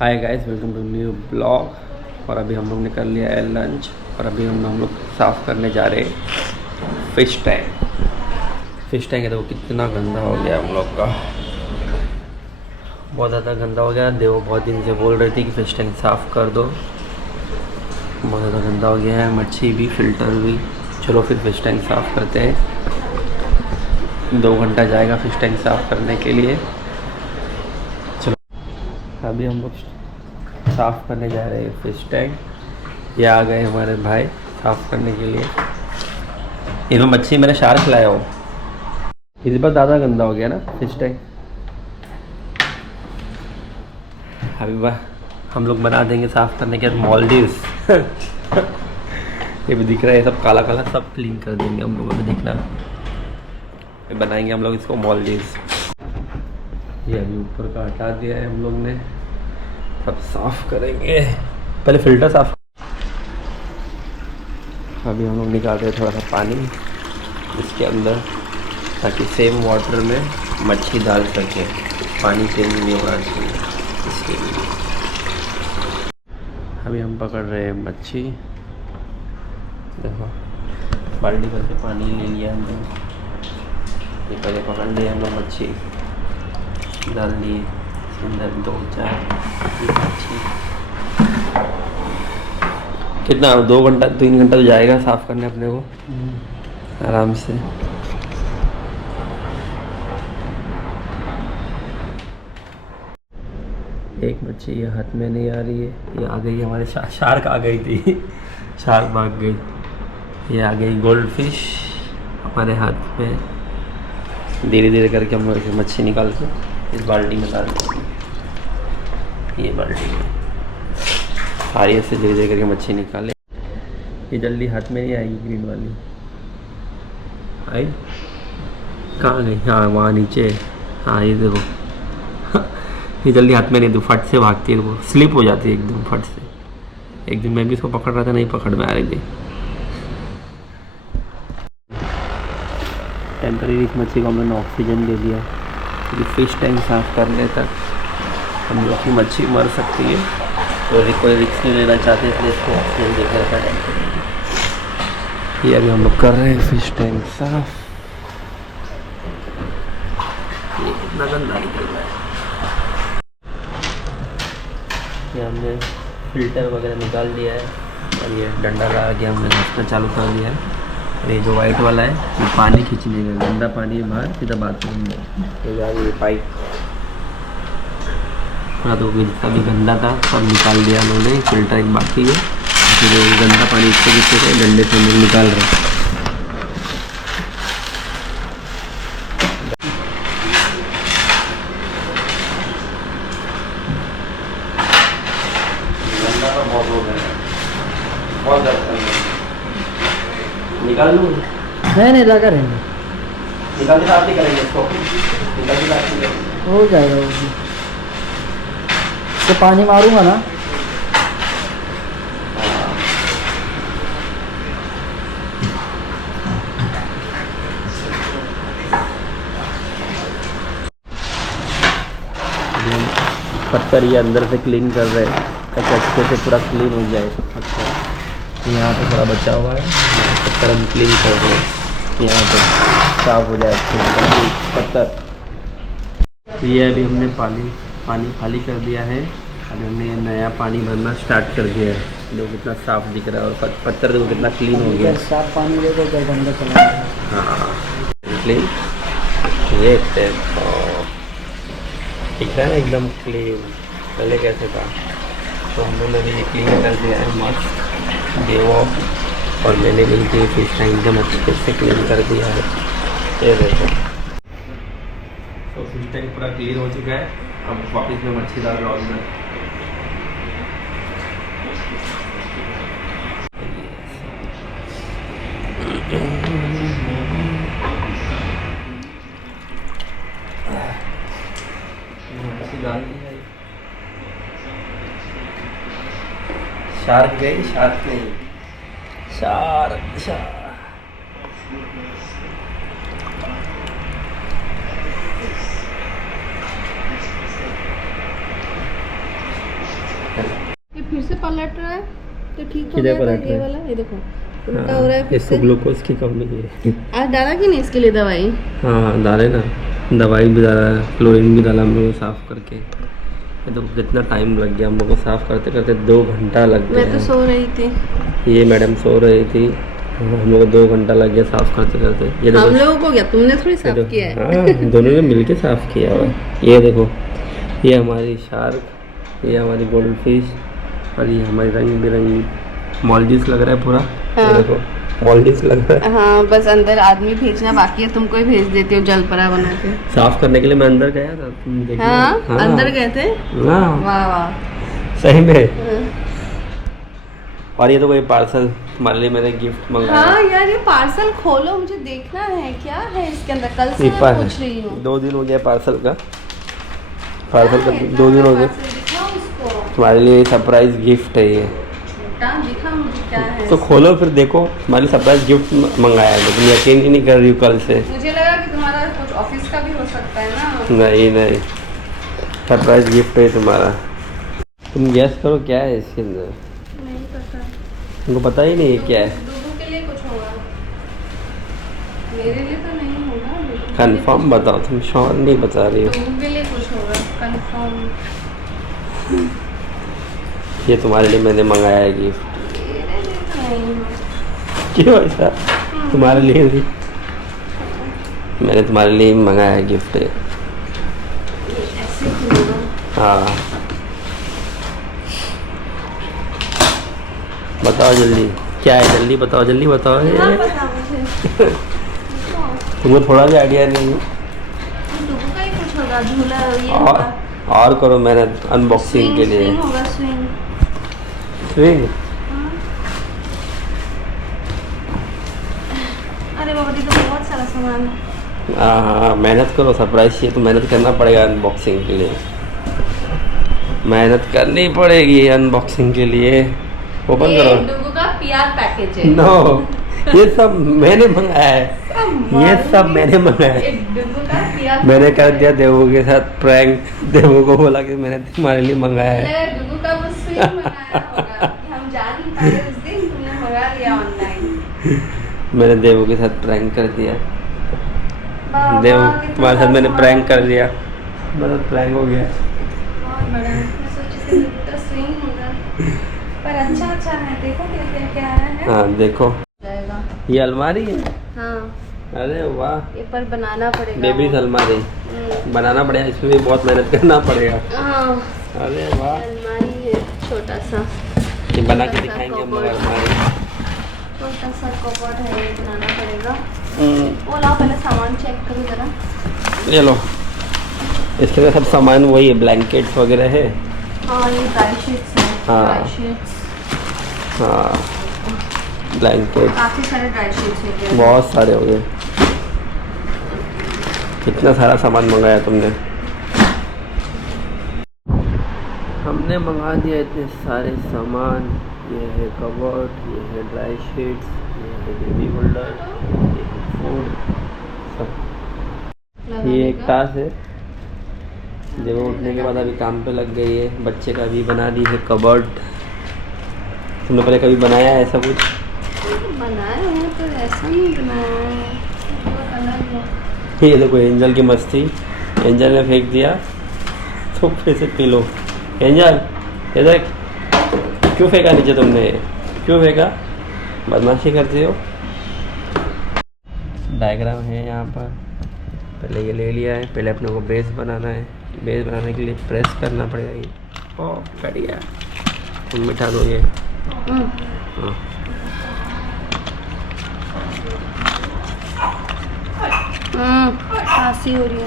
Hi guys, welcome to new blog. और अभी हम लोग ने कर लिया है लंच और अभी हम लोग साफ़ करने जा रहे हैं फ़िश टैंक है। तो कितना गंदा हो गया हम लोग का, बहुत ज़्यादा गंदा हो गया। देवो बहुत दिन से बोल रही थी कि फ़िश टैंक साफ़ कर दो, बहुत ज़्यादा गंदा हो गया है, मच्छी भी फ़िल्टर भी। चलो फिर फ़िश टैंक साफ़ करते हैं। 2 घंटा जाएगा फ़िश टैंक साफ़ करने के लिए। चलो अभी हम लोग साफ़ करने जा रहे हैं फ़िश टैंक। ये आ गए हमारे भाई साफ़ करने के लिए। इनमें मच्छी मैंने शार्क लाया हो, इस बार ज़्यादा गंदा हो गया ना फ़िश टैंक। अभी हम लोग बना देंगे साफ़ करने के बाद मॉलडीव्स। ये भी दिख रहा है, सब काला काला सब क्लीन कर देंगे हम लोगों को, दिखना बनाएंगे हम लोग इसको मॉलडीव्स। ये अभी ऊपर का हटा दिया है हम लोग ने, सब साफ़ करेंगे। पहले फ़िल्टर साफ़। अभी हम लोग निकाल रहे हैं थोड़ा सा पानी इसके अंदर, ताकि सेम वाटर में मच्छी डाल सके, पानी चेंज नहीं होगा इसके लिए। अभी हम पकड़ रहे हैं मच्छी, देखो बाल्टी करके पानी ले लिया हमने। ये पहले पकड़ लिया हम लोग मच्छी, डाल दिए अंदर 2-4 मच्छी। कितना 2 घंटा 3 घंटा तो जाएगा साफ़ करने अपने को आराम से। एक मच्छी ये हाथ में नहीं आ रही है, ये आ गई हमारे शार्क आ गई थी। शार्क भाग गई। ये आ गई गोल्ड फिश हमारे हाथ में। धीरे धीरे करके हम लोग मच्छी निकाल के इस बाल्टी में डाल देंगे। ये बाल्टी में सारी ऐसे धीरे धीरे करके मच्छी निकाले। ये जल्दी हाथ में नहीं आएगी, ग्रीन वाली आई कहाँ गई? हाँ वहाँ नीचे। हाँ ये देखो, ये जल्दी हाथ में नहीं, तो फट से भागती है, वो स्लिप हो जाती है एकदम फट से। एक दिन मैं भी इसको पकड़ रहा था, नहीं पकड़ में आ रही थी। टेम्परेरी इस मच्छी को हम लोग ने ऑक्सीजन दे दिया, क्योंकि फ़िश टैंक साफ़ करने तक हम लोग की मच्छी मर सकती है, तो कोई रिस्क नहीं लेना चाहते, इसलिए इसको ऑक्सीजन दे के रखा है। ये अभी हम लोग कर रहे हैं फ़िश टैंक साफ़। ये कितना गंदा निकल रहा है। ये हमने फ़िल्टर वगैरह निकाल दिया है और ये डंडा लगा के हमने घसना चालू कर दिया है। और ये जो वाइट वाला है ये पानी खींचने का, गंदा पानी है बाहर सीधा बाथरूम में। तो यार ये पाइप थोड़ा तो जितना भी गंदा था सब निकाल दिया उन्होंने, फ़िल्टर एक बाकी है, फिर गंदा पानी इससे किससे डंडे से हम लोग निकाल रहे हैं। बहुत हो गया, बहुत ज़्यादा निकाल लूँ? नहीं लगा रहेंगे, निकाल के साफ नहीं करेंगे इसको, निकाल के साफ नहीं करेंगे, हो जाएगा वो भी। तो पानी मारूंगा ना, पत्थर ये अंदर से क्लीन कर रहे हैं ताकि अच्छे से पूरा क्लीन हो जाए पत्थर। यहाँ पे थोड़ा बचा हुआ है, पत्थर हम क्लीन कर रहे हैं, यहाँ पे साफ हो जाए अच्छे से पत्थर। ये अभी हमने पानी खाली कर दिया है, अभी हमने नया पानी भरना स्टार्ट कर दिया है। देखो कितना साफ़ दिख रहा है और पत्थर देखो कितना क्लीन हो गया। साफ पानी दे दो, गंदा चला। हाँ क्लीन, ये दिख रहा है ना एकदम क्लीन, पहले कैसे था। तो हम लोगों ने भी क्लीन कर दिया है मस्त देवो, और मैंने भी फ़िश टैंक एकदम अच्छे से क्लीन कर दिया है। ये देखो, तो फ़िश टैंक पूरा क्लीन हो चुका है। अब वापस में मच्छी डाल रहा हूँ मैं। शार्क गई, शार्क नहीं, शार्क। से पलट रहा है तो ठीक हो किधर गया था पलट रहा ये है? वाला, ये देखो उल्टा हो रहा है फिर इसको से। ग्लूकोज की कमी है। आज डाला कि नहीं इसके लिए दवाई? हाँ डाले ना, दवाई भी डाला, क्लोरीन भी डाला हम लोग को साफ़ करके। ये तो कितना टाइम लग गया हम लोग को साफ़ करते करते, 2 घंटा लग मैं तो गया। सो रही थी। ये मैडम सो रही थी, हम लोग को 2 घंटा लग गया साफ़ करते करते। ये हम देखो, लोगों को क्या, तुमने थोड़ी ये साफ देखो, किया है। हाँ दोनों ने मिलके साफ़ किया हुआ है। ये देखो, ये हमारी शार्क, ये हमारी गोल्ड फिश, और ये हमारी रंग बिरंगी मॉलडीव्स लग रहा है पूरा। ये हाँ। देखो मॉलडीव्स लग रहा है। हाँ बस अंदर आदमी भेजना बाकी है, तुमको ही भेज देती हूँ जलपरा बना के। साफ करने के लिए मैं अंदर गया था, तुम देखना। हाँ, अंदर गए थे। हाँ वाह वाह। सही में। हाँ। और ये तो कोई पार्सल तुम्हारे लिए मैंने गिफ्ट मंगाया। हाँ यार, ये पार्सल खोलो, मुझे देखना है क्या है इसके अंदर। कल से पेपर मैं है। पूछ रही हूँ। 2 दिन हो गया पार्सल का 2 दिन हो गए। दिखाओ उसको। तुम्हारे लिए सरप्राइज गिफ्ट है ये, छोटा दिखा मुझे क्या है। तो खोलो फिर देखो। तुम्हारी सरप्राइज गिफ्ट मंगाया है, लेकिन यकीन ही नहीं कर रही हूँ कल से। मुझे लगा कि तुम्हारा कुछ ऑफिस का भी हो सकता है ना। नहीं नहीं, सरप्राइज गिफ्ट है तुम्हारा। तुम गैस करो क्या है इसके अंदर। नहीं पता। तुमको पता ही नहीं है क्या है। डूबू के लिए कुछ होगा, मेरे लिए तो नहीं होगा। डूबू के लिए कंफर्म बताओ, तुम श्योर नहीं बता रही हो। डूबू के लिए कुछ होगा कंफर्म। ये तुम्हारे लिए मैंने मंगाया है गिफ्ट। मेरे लिए तो नहीं होगा। क्यों ऐसा? तुम्हारे लिए भी मैंने तुम्हारे लिए मंगाया है गिफ्ट। ऐसे ही होगा। हाँ बताओ जल्दी, क्या है जल्दी बताओ, जल्दी बताओ। क्या पता मुझे। तुमको थोड़ा भी आइडिया नहीं है। डूबू का ही कुछ होगा, झूला ये और, होगा। और करो मेहनत अनबॉक्सिंग के लिए। स्विंग होगा, स्विंग। स्विंग। अरे बाबा जी, तो बहुत सारा सामान है। हाँ हाँ मेहनत करो, सरप्राइज चाहिए तो मेहनत करना पड़ेगा अनबॉक्सिंग के लिए। मेहनत करनी पड़ेगी अनबॉक्सिंग के लिए। ओपन ये करो। डूबू का पीआर पैकेज है। नो, ये सब मैंने मंगाया है, ये सब मैंने मंगाया है। एक डूबू का पीआर मैंने कर दिया देवो के साथ प्रैंक। देवो को बोला कि मैंने तुम्हारे लिए मंगाया है। मैंने डूबू का वो स्विंग मंगाया होगा कि हम जा नहीं पाए उस दिन, तुमने मंगा लिया ऑनलाइन। मैंने देवो के साथ प्रैंक कर दिया। बाबा, देवो कितना तुम्हारे साथ मैंने सामान। प्रैंक कर दिया, मतलब प्रैंक हो गया। बहुत बड़ा है। मैं सोची थी डूबू का स्विंग होगा, पर अच्छा है। देखो क्या क्या क्या है। हाँ देखो, जाएगा। ये अलमारी है। हाँ, अरे वाह, ये पर बनाना पड़ेगा। बेबीज अलमारी हम्म। बनाना पड़ेगा, इसमें भी बहुत मेहनत करना पड़ेगा। हाँ, अरे वाह, अलमारी है छोटा सा। ये बना के दिखाएंगे हम लोग अलमारी। छोटा सा कपबोर्ड है, ये बनाना पड़ेगा। वो लाओ, पहले सामान चेक करो जरा। ले लो, इसके अंदर सब सामान वही है, ब्लैंकेट्स वगैरह है। हाँ, ये ड्राई शीट्स है। हाँ। ड्राई शीट्स, हाँ ब्लैंकेट काफी सारे ड्राई शीट्स है क्या? बहुत सारे हो गए। कितना सारा सामान मंगाया तुमने। हमने मंगा दिया इतने सारे सामान। ये है कबर्ड, ये है ड्राई शीट्स, ये है बेबी होल्डर, ये है फूड सब। ये एक टास्क है, जब वो उठने के बाद अभी काम पे लग गई है। बच्चे का भी बना दी है कबर्ड। तुमने पहले कभी बनाया है ऐसा कुछ? बनाया है तो ऐसा नहीं बनाया है, बहुत अलग है। ये देखो एंजल की मस्ती, एंजल ने फेंक दिया तो फिर से पी लो। एंजल ये देख, क्यों फेंका नीचे तुमने, क्यों फेंका? बदमाशी करते हो। डायग्राम है यहाँ पर, पहले ये ले लिया है। पहले अपने को बेस बनाना है, बेस बनाने के लिए प्रेस करना पड़ेगा। ये ओह कट गया, तुम मिटा दो ये। हाँ। खांसी हो रही है।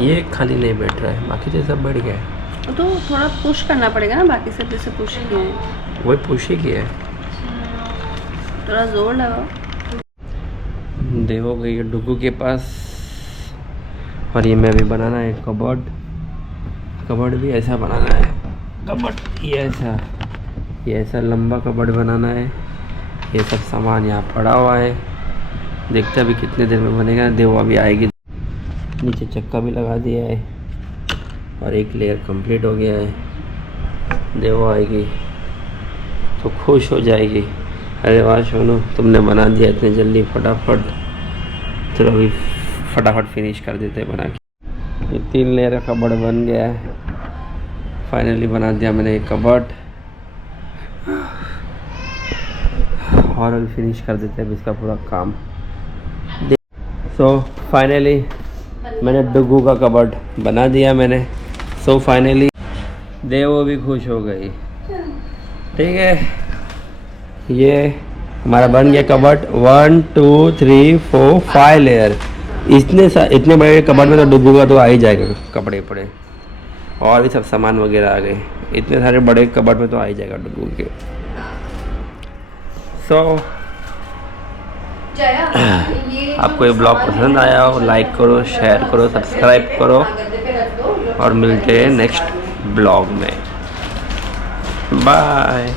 ये खाली नहीं बैठ रहा है, बाकी तो सब बैठ गया है। तो थोड़ा पुश करना पड़ेगा ना, बाकी सब जैसे पुश किए हैं। वही पुश ही किया है। थोड़ा जोर लगाओ। देवो गई है डुगू के पास, और ये मैं भी बनाना है कबर्ड। कबर्ड भी ऐसा बनाना है, कबर्ड ये ऐसा लंबा कबर्ड बनाना है। ये सब सामान यहाँ पड़ा हुआ है, देखते अभी कितने देर में बनेगा। देवो अभी आएगी। नीचे चक्का भी लगा दिया है, और एक लेयर कंप्लीट हो गया है। देवो आएगी तो खुश हो जाएगी, अरे वाह सोनू तुमने बना दिया इतने जल्दी फटाफट। चलो अभी फटाफट फिनिश कर देते हैं बना के। ये 3 लेयर का कबर्ड बन गया है, फाइनली बना दिया मैंने एक कबर्ड। और अभी फिनिश कर देते हैं इसका पूरा काम। सो फाइनली मैंने डुगू का कबर्ड बना दिया मैंने। सो फाइनली देवो भी खुश हो गई। ठीक है, ये हमारा बन गया कबर्ड। 1 2 3 4 5 लेयर। इतने बड़े कबर्ड में तो डुगू का तो आ ही जाएगा, कपड़े पड़े और भी सब सामान वगैरह आ गए। इतने सारे बड़े कबर्ड में तो आ ही जाएगा डुगू के। सो आपको ये ब्लॉग पसंद आया हो, लाइक करो, शेयर करो, सब्सक्राइब करो और मिलते हैं नेक्स्ट ब्लॉग में। बाय।